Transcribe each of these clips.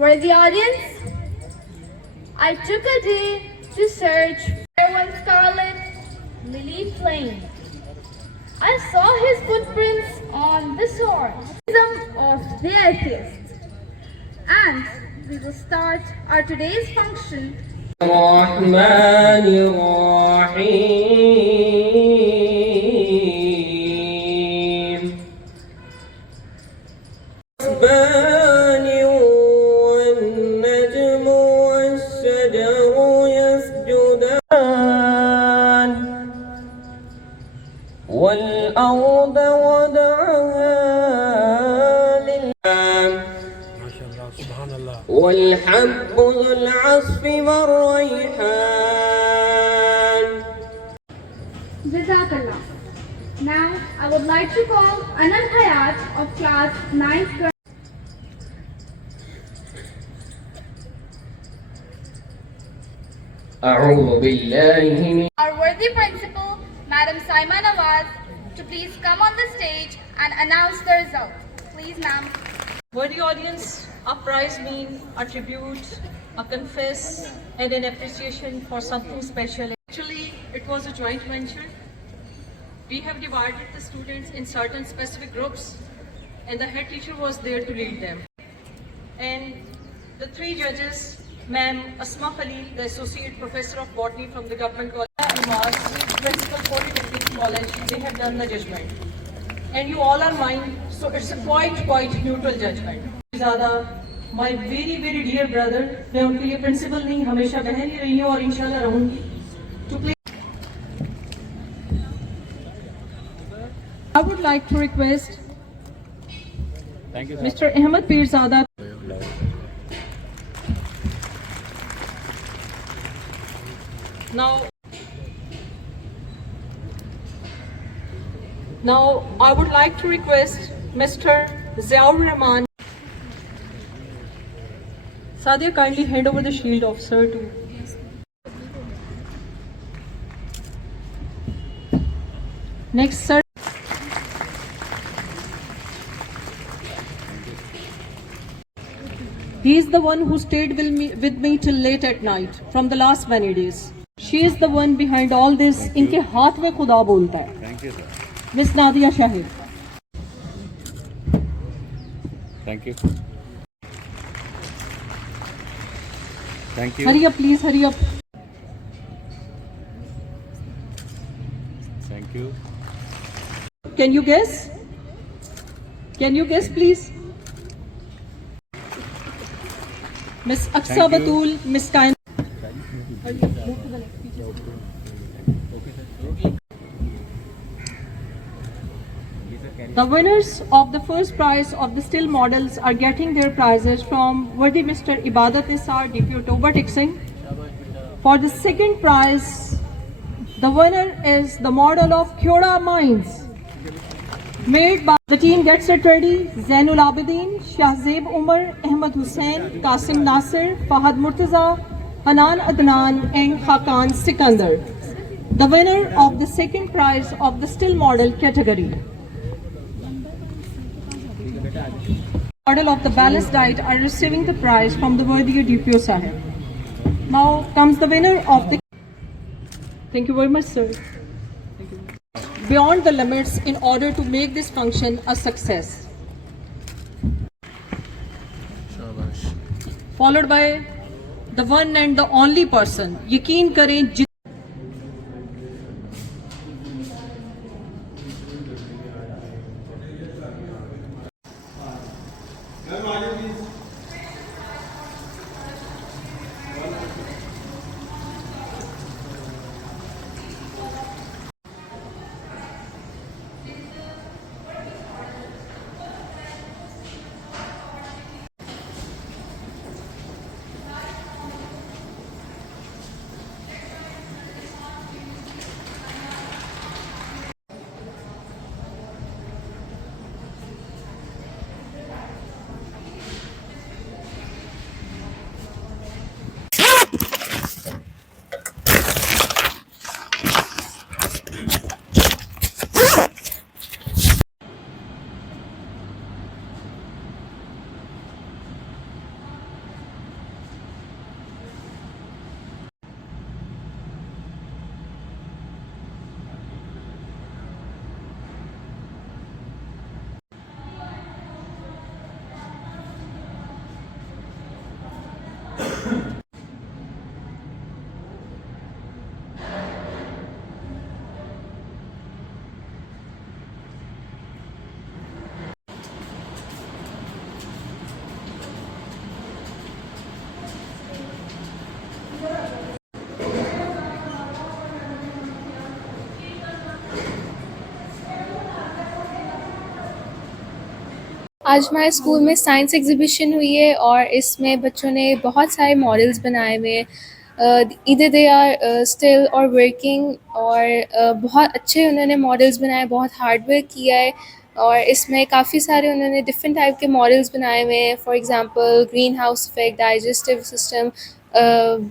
Worthy audience, I took a day to search for one scarlet lily flame. I saw his footprints on the sword of the atheist. And we will start our today's function. الرحمن الرحيم حسبان والنجم والشجر يسجدان والأرض وضعها لله ما شاء الله سبحان الله والحب ذو العصف والريحان. Jazakallah. Now I would like to call Anand Hayat of class 9th grade. أعوذ بالله من Our worthy principal, Madam Saima Nawaz, to please come on the stage and announce the result. Please, ma'am. Worthy audience, a prize means a tribute, a confess, and an appreciation for something special. Actually, it was a joint venture. We have divided the students in certain specific groups, and the head teacher was there to lead them. And the three judges, Ma'am Asma Khalil, the Associate Professor of Botany from the Government College, and Mars, Principal Polytechnic College, they have done the judgment. And you all are mine, so it's a quite neutral judgment. Zada, my very dear brother, मैं उनके लिए principal नहीं हमेशा बहन ही रही हूँ और इंशाल्लाह रहूँगी. To please, I would like to request Mr. Ahmed Pirzada. Now, I would like to request Mr. Ziaur Rahman. Sadia, kindly hand over the shield of sir to. Next, sir. He is the one who stayed with me till late at night from the last many days. She is the one behind all this. इनके हाथ में खुदा बोलता है. Thank you, sir. Miss Nadia Shahid. Thank you. Thank you. Hurry up, please. Hurry up. Thank you. Can you guess? Can you guess, please? Miss Aksa Thank you. Batul, Miss Kain. The winners of the first prize of the still models are getting their prizes from worthy Mr. Ibadat Nisar, DP October Tixing. For the second prize, the winner is the model of Kyoda Mines, made by the team. Gets it ready. Zainul Abidin, Shahzeb Umar, Ahmed Hussain, Qasim Nasir, Fahad Murtaza, Hanan Adnan and Hakan Sikandar. The winner of the second prize of the still model category. Model of the balanced diet are receiving the prize from the worthy DPO Sahib. Now comes the winner of the. Thank you very much, sir. Beyond the limits in order to make this function a success. Followed by the one and the only person. Yaqeen करें आज हमारे school में science exhibition हुई है और इसमें बच्चों ने बहुत सारे मॉडल्स बनाए हुए हैं। इधर दे आर स्टिल और वर्किंग और बहुत अच्छे उन्होंने मॉडल्स बनाए, बहुत हार्ड वर्क किया है और इसमें काफ़ी सारे उन्होंने डिफरेंट टाइप के मॉडल्स बनाए हुए हैं। For example green house effect, digestive system,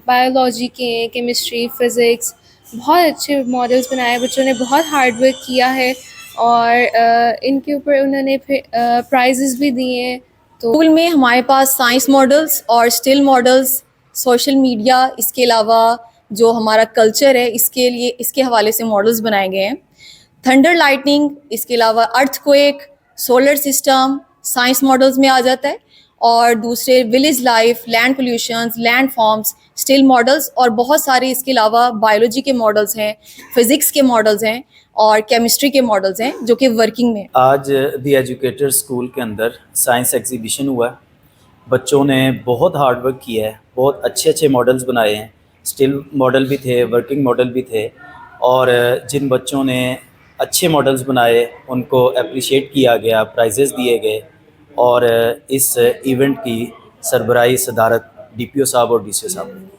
biology के, केमिस्ट्री, फिज़िक्स, बहुत अच्छे मॉडल्स बनाए हैं। बच्चों ने बहुत हार्ड वर्क किया है और इनके ऊपर उन्होंने फिर प्राइजेस भी दिए हैं। तो स्कूल में हमारे पास साइंस मॉडल्स और स्टिल मॉडल्स, सोशल मीडिया, इसके अलावा जो हमारा कल्चर है इसके लिए इसके हवाले से मॉडल्स बनाए गए हैं। थंडर लाइटनिंग, इसके अलावा earthquake, solar system science models में आ जाता है और दूसरे village life, land pollutions, land forms, still models और बहुत सारे इसके अलावा बायोलॉजी के मॉडल्स हैं, फिज़िक्स के मॉडल्स हैं और केमिस्ट्री के मॉडल्स हैं जो कि वर्किंग में। आज दी एजुकेटर स्कूल के अंदर साइंस एग्जीबिशन हुआ है। बच्चों ने बहुत हार्ड वर्क किया है, बहुत अच्छे अच्छे मॉडल्स बनाए हैं। स्टिल मॉडल भी थे, वर्किंग मॉडल भी थे और जिन बच्चों ने अच्छे मॉडल्स बनाए उनको अप्रिशिएट किया गया, प्राइजेज़ दिए गए और इस इवेंट की सरबराही सदारत DPO साहब और DCO साहब।